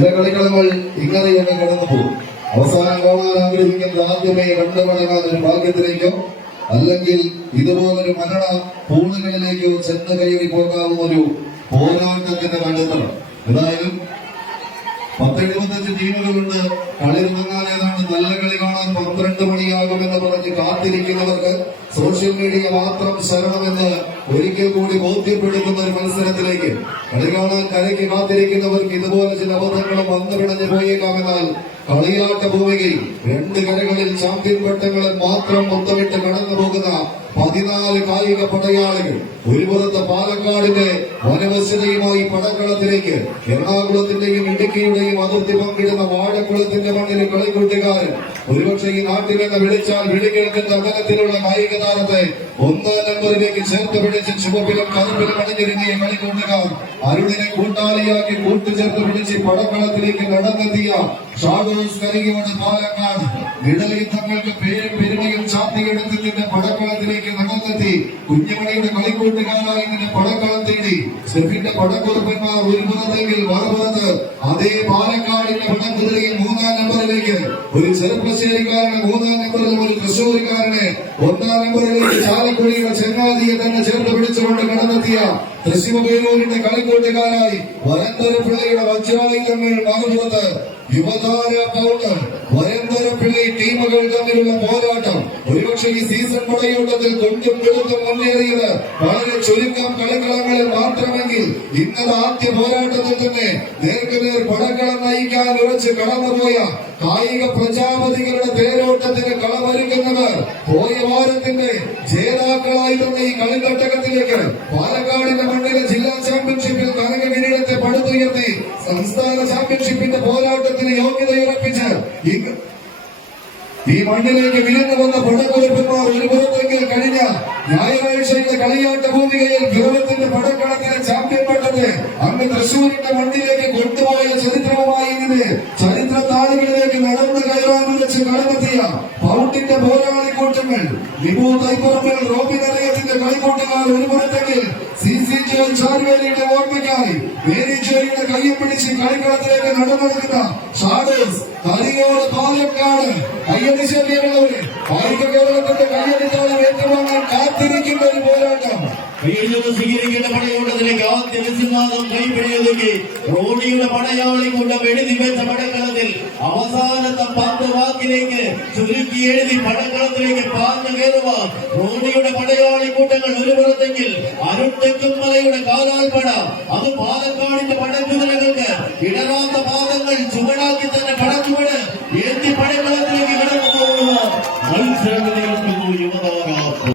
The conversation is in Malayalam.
ചില കളിക്കളങ്ങൾ ഇങ്ങനെയൊക്കെ കടന്നു പോകും. അവസാനം കാണാൻ ആഗ്രഹിക്കുന്ന ആദ്യമേ കണ്ടുമടങ്ങാൻ ഒരു ഭാഗ്യത്തിലേക്കോ അല്ലെങ്കിൽ ഇതുപോലൊരു മരണ പൂളുകളിലേക്കോ ചെന്ന് കയറി പോകാവുന്ന ഒരു പോരാട്ടത്തിന്റെ കണ്ടെത്തണം. എന്തായാലും 10-75 ടീമുകളുണ്ട്. കളി തുടങ്ങാൻ ഏതാണ്ട് നല്ല കളി കാണാൻ 12 മണിയാകുമെന്ന് പറഞ്ഞ് കാത്തിരിക്കുന്നവർക്ക് സോഷ്യൽ മീഡിയ മാത്രം ശരണമെന്ന് ഒരിക്കൽ കൂടി ബോധ്യപ്പെടുത്തുന്ന ഒരു മത്സരത്തിലേക്ക് കളി കാണാൻ കരയ്ക്ക് കാത്തിരിക്കുന്നവർക്ക് ഇതുപോലെ ചില അബദ്ധങ്ങളും വന്നു പിടഞ്ഞു പോയേക്കാമെന്നാൽ കളിയാട്ട ഭൂമികയിൽ 2 കരകളിൽ ചാമ്പ്യൻ പട്ടങ്ങളെ മാത്രം മൊത്തമിട്ട് കടന്നു പോകുന്ന 14 കായിക പടയാളികൾ. ഒരു പുറത്ത് പാലക്കാടിന്റെ വനവശതയുമായി പടക്കളത്തിലേക്ക് എറണാകുളത്തിന്റെയും ഇടുക്കിയുടെയും അതിർത്തി പങ്കിടുന്ന വാഴക്കുളത്തിന്റെ മണ്ണിലെ കളിക്കൂട്ടുകാരൻ. ഒരുപക്ഷെ ഈ നാട്ടിലെന്ന് വിളിച്ചാൽ വിളി കേൾക്കുന്ന അകലത്തിലുള്ള കായിക താരത്തെ 1 നമ്പറിലേക്ക് ചേർത്ത് പിടിച്ച് ചുവപ്പിലും കറുപ്പിലും അണിഞ്ഞൊരുങ്ങിയ കളിക്കൂട്ടുകാർ അരുണിനെ കൂട്ടാളിയാക്കി കൂട്ടുചേർത്ത് പിടിച്ച് പടക്കളത്തിലേക്ക് നടന്നെത്തിയ ഷാഡോസ് കരികോട് പാലക്കാട്. ഇടയുദ്ധങ്ങൾക്ക് പേരും പെരുമയും ചാത്തിയെടുത്തതിന്റെ പടക്കളത്തിലേക്ക് നടന്നെത്തി കുഞ്ഞുമണിയുടെ കളിക്കൂട്ടുകാരായി ഇതിന്റെ പടക്കളം തേടി സ്റ്റെഫിന്റെ പടക്കുറപ്പന്മാർ ഒരു പുറത്തെങ്കിൽ മറുപുറത്ത് അതേ പാലക്കാടിന്റെ പടക്കുതിരയിൽ 3 നമ്പറിലേക്ക് ഒരു ചെറുപ്പശ്ശേരിക്കാരനെ, 3 നമ്പറിൽ ഒരു തൃശ്ശൂരിക്കാരനെ, 1 നമ്പറിലേക്ക് ചാലക്കുടിയുടെ ചെങ്ങാതിയെ തന്നെ ചേർത്ത് പിടിച്ചുകൊണ്ട് കടന്നെത്തിയ തൃശ്ശൂരിന്റെ കളിക്കൂട്ടുകാരായി വരന്തരപ്പിള്ളയുടെ വജ്രായുധങ്ങൾ മറുപുറത്ത് യുവതാര പൗഡർ വരന്തരപ്പിള്ളി ടീമുകൾ തമ്മിലുള്ള പോരാട്ടം. ഒരുപക്ഷെ ഈ സീസൺ പടയോട്ടത്തിൽ കൊണ്ടും കൊടുത്തും മുന്നേറിയത് വളരെ ചുരുക്കം കളിക്കളങ്ങളിൽ മാത്രമെങ്കിൽ ഇന്നലെ ആദ്യ പോരാട്ടത്തിൽ തന്നെ നേർക്കുനേർ പടക്കളം നയിക്കാൻ ഉറച്ച് കടന്നുപോയ കായിക പ്രജാപതികളുടെ തേരോട്ടത്തിന് കളമൊരുക്കുന്നവർ പോയ വാരത്തിന്റെ ജേതാക്കളായിരുന്ന ഈ കളിത്തട്ടകത്തിലേക്ക് പാലക്കാടിന്റെ മണ്ണിലെ ജില്ലാ ചാമ്പ്യൻഷിപ്പിൽ കനക കിരീടത്തെ പടുത്തുയർത്തി സംസ്ഥാന ചാമ്പ്യൻഷിപ്പിന്റെ പോരാട്ടത്തിന് യോഗ്യതയുറപ്പിച്ച് ഈ മണ്ണിലേക്ക് വിരുന്നു വന്ന പടക്കുറിപ്പന്മാർ ഒരു പുറത്തെങ്കിൽ കഴിഞ്ഞ ഞായറാഴ്ചയുടെ കളിയാട്ട ഭൂമികയിൽ ഗൗരവത്തിന്റെ പടക്കളത്തിലെ ചാമ്പ്യൻ പട്ടത്തെ അങ്ങ് തൃശ്ശൂരിന്റെ മണ്ണിലേക്ക് കൊണ്ടുപോയ ചരിത്രവുമായി ഇതിന്റെ ചരിത്ര താളുകളിലേക്ക് നടന്നു കയറാൻ വെച്ച് കടന്നെത്തിയ പൗണ്ടിന്റെ പോരാളിക്കൂട്ടങ്ങൾ വിഭു തൈപ്പുറമ്പിൽ റോബിൻ അറിയത്തിന്റെ കളിക്കൂട്ടുകാർ ഒരു പുറത്തെങ്കിൽ CC ചാർവേലിയുടെ ഓർമ്മയ്ക്കായി മേരിച്ചേരിയുടെ കയ്യെ പിടിച്ച് കളിക്കളത്തിലേക്ക് നടന്നെടുക്കുന്ന ഷാഡോസ് കരികോട് പാലക്കാട് കയ്യടിശല്യമുള്ളവര് കായിക കേരളത്തിന്റെ കയ്യടിച്ചാലും ഏറ്റുവാങ്ങാൻ കാത്തിരിക്കുന്ന ഒരു പോരാട്ടം. സ്വീകരിക്കേണ്ട പടയോട്ടത്തിലേക്ക് ആദ്യ വിസിനാഥം കൈപിടിയൊതുക്കി റോഡിയുടെ പടയാളി കൊണ്ട് എഴുതി വെച്ച പടക്കളത്തിൽ അവസാനത്തെ 10 വാക്കിലേക്ക് ചുരുക്കി എഴുതി പടക്കളത്തിലേക്ക് പാഞ്ഞു കയറുവാൻ റോഡിയുടെ പടയാളി കൂട്ടങ്ങൾ ഒരു പുറത്തെങ്കിൽ അരുട്ടെക്കുമലയുടെ കാലാൽപ്പട അത് പാലക്കാടിന്റെ പടക്കുതിരകൾക്ക് ഇടറാത്ത പാദങ്ങൾ ചുവടാക്കി തന്നെ